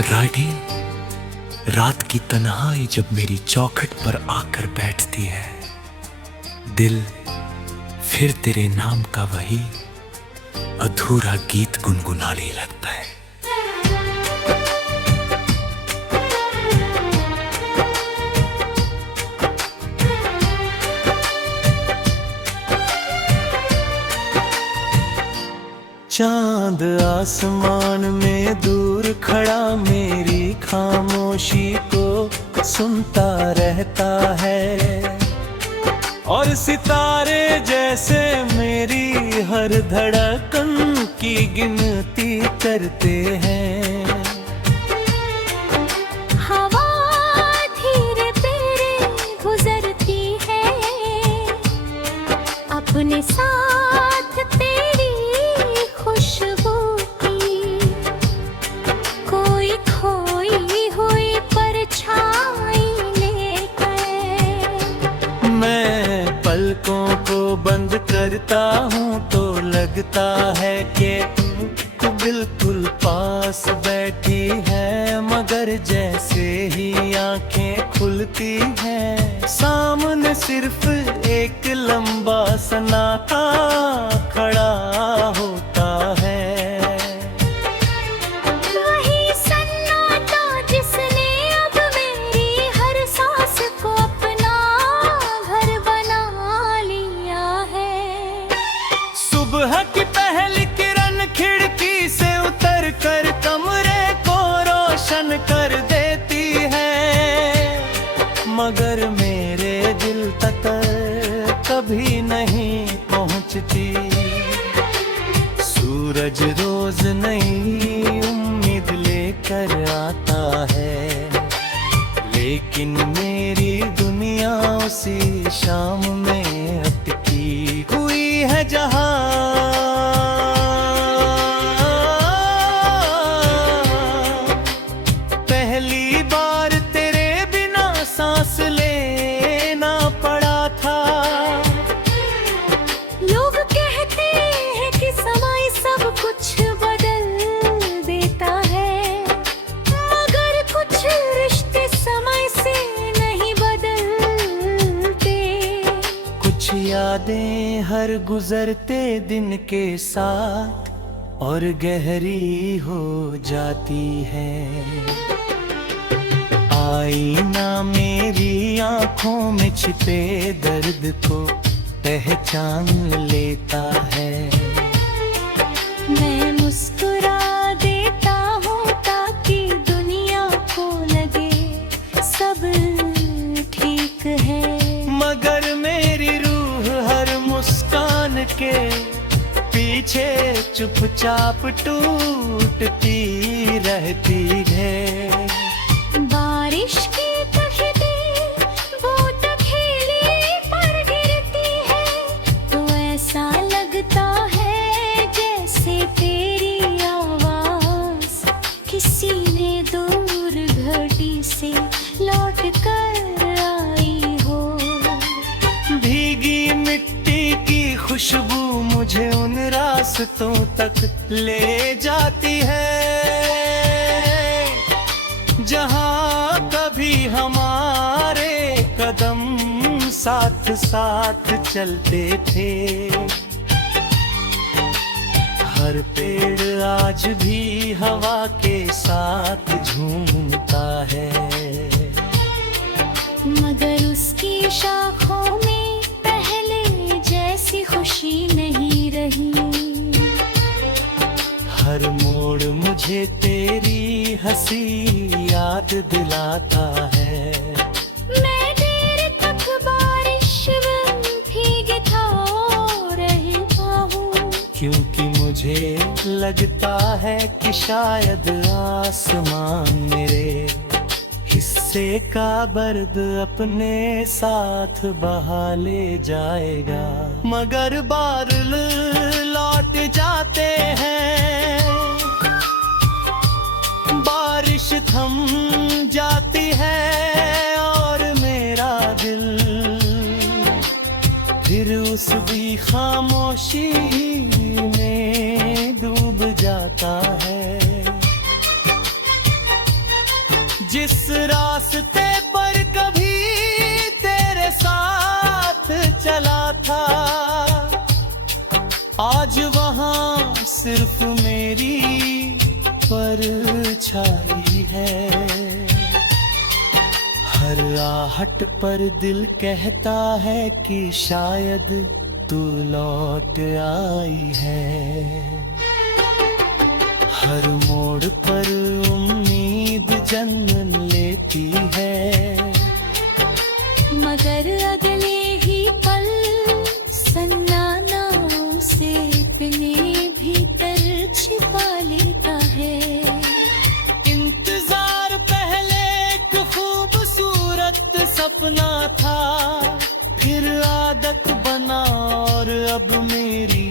Riding रात की तन्हाई जब मेरी चौखट पर आकर बैठती है, दिल फिर तेरे नाम का वही अधूरा गीत गुनगुनाने लगता है। चांद आसमान में दूर खड़ा मेरी खामोशी को सुनता रहता है, और सितारे जैसे मेरी हर धड़कन की गिनती करते हैं। हवा धीरे धीरे गुजरती है, अपने साथ तेरी खुशबू की कोई खोई हुई परछाई लेकर। मैं पलकों को बंद करता हूँ तो लगता है कि तू बिल्कुल पास बैठी है, मगर जैसे ही आंखें खुलती हैं सामने सिर्फ एक लंबा सन्नाटा खड़ा होता है। वही सन्नाटा जिसने अब मेरी हर सांस को अपना घर बना लिया है। सुबह की पहली किरण खिड़की से उतर कर कमरे को रोशन कर देती है, मगर मेरे दिल तक कभी नहीं पहुंचती। सूरज रोज नई उम्मीद लेकर आता है, लेकिन मेरी दुनिया उसी शाम में अटकी हुई है जहां पहली बार तेरे बिना सांस लेना पड़ा था। लोग कहते हैं कि समय सब कुछ बदल देता है, मगर कुछ रिश्ते समय से नहीं बदलते। कुछ यादें हर गुजरते दिन के साथ और गहरी हो जाती है। आईना मेरी आंखों में छिपे दर्द को पहचान लेता है। मैं मुस्कुरा देता हूँ ताकि दुनिया को लगे सब ठीक है, मगर मेरी रूह हर मुस्कान के पीछे चुपचाप टूटती रहती है। बारिश की तकदीर बूंद खेली पर गिरती है, तो ऐसा लगता है जैसे तेरी आवाज किसी ने दूर घड़ी से लौट कर आई हो। भीगी मिट्टी की खुशबू मुझे उन रास्तों तक ले जाती है जहां कभी हमारे कदम साथ साथ चलते थे। हर पेड़ आज भी हवा के साथ झूमता है, मगर उसकी शाखों में पहले जैसी खुशी नहीं रही। हर मोड़ मुझे तेरी हंसी याद दिलाता है। मैं देर तक बारिश में भीगता रहता हूँ, क्योंकि मुझे लगता है कि शायद आसमान मेरे हिस्से का बर्द अपने साथ बहा ले जाएगा। मगर बादल लौट जाते हैं, बारिश थम जाती है और मेरा दिल फिर उस भी खामोशी में डूब जाता है। जिस रास्ते पर कभी तेरे साथ चला था, आज वहां सिर्फ मेरी परछाई है। हर आहट पर दिल कहता है कि शायद तू लौट आई है। हर मोड़ पर उम्मीद जन्म लेती है, मगर अगले ही पल सन्नाटा उसे अपने भीतर छिपा लेता है। इंतजार पहले एक खूबसूरत सपना था, फिर आदत बना और अब मेरी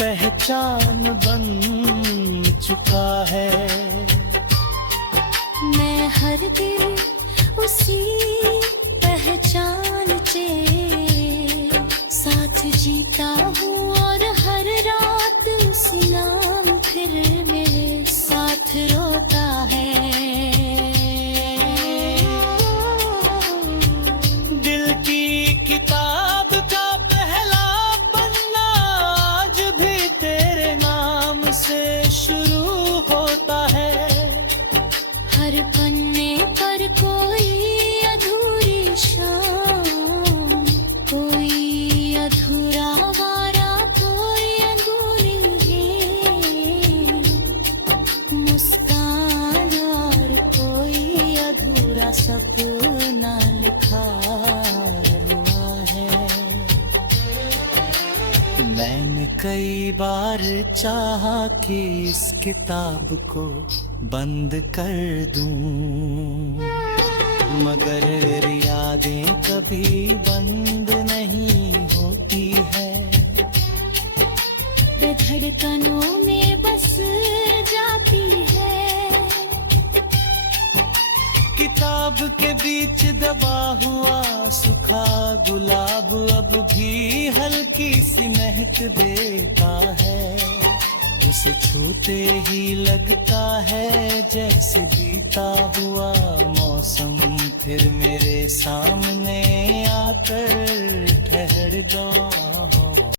पहचान बन चुका है। मैं हर दिन उसी पहचान से साथ जीता हूँ और हर रात उसी नाम फिर मेरे साथ रोता है। दिल की किताब का पहला पन्ना आज भी तेरे नाम से शुरू होता है। हर पन्ने पर कोई अधूरी शाम, कोई अधूरा वारा, कोई अधूरी है मुस्कान और कोई अधूरा सपना लिखा हुआ है। मैंने कई बार चाहा कि इस किताब को बंद कर दूं, मगर यादें कभी बंद नहीं होती है। धड़कनों में बस जाती है। किताब के बीच दबा हुआ सूखा गुलाब अब भी हल्की सी महक देता है। उसे छूते ही लगता है जैसे बीता हुआ मौसम फिर मेरे सामने आकर ठहर गया।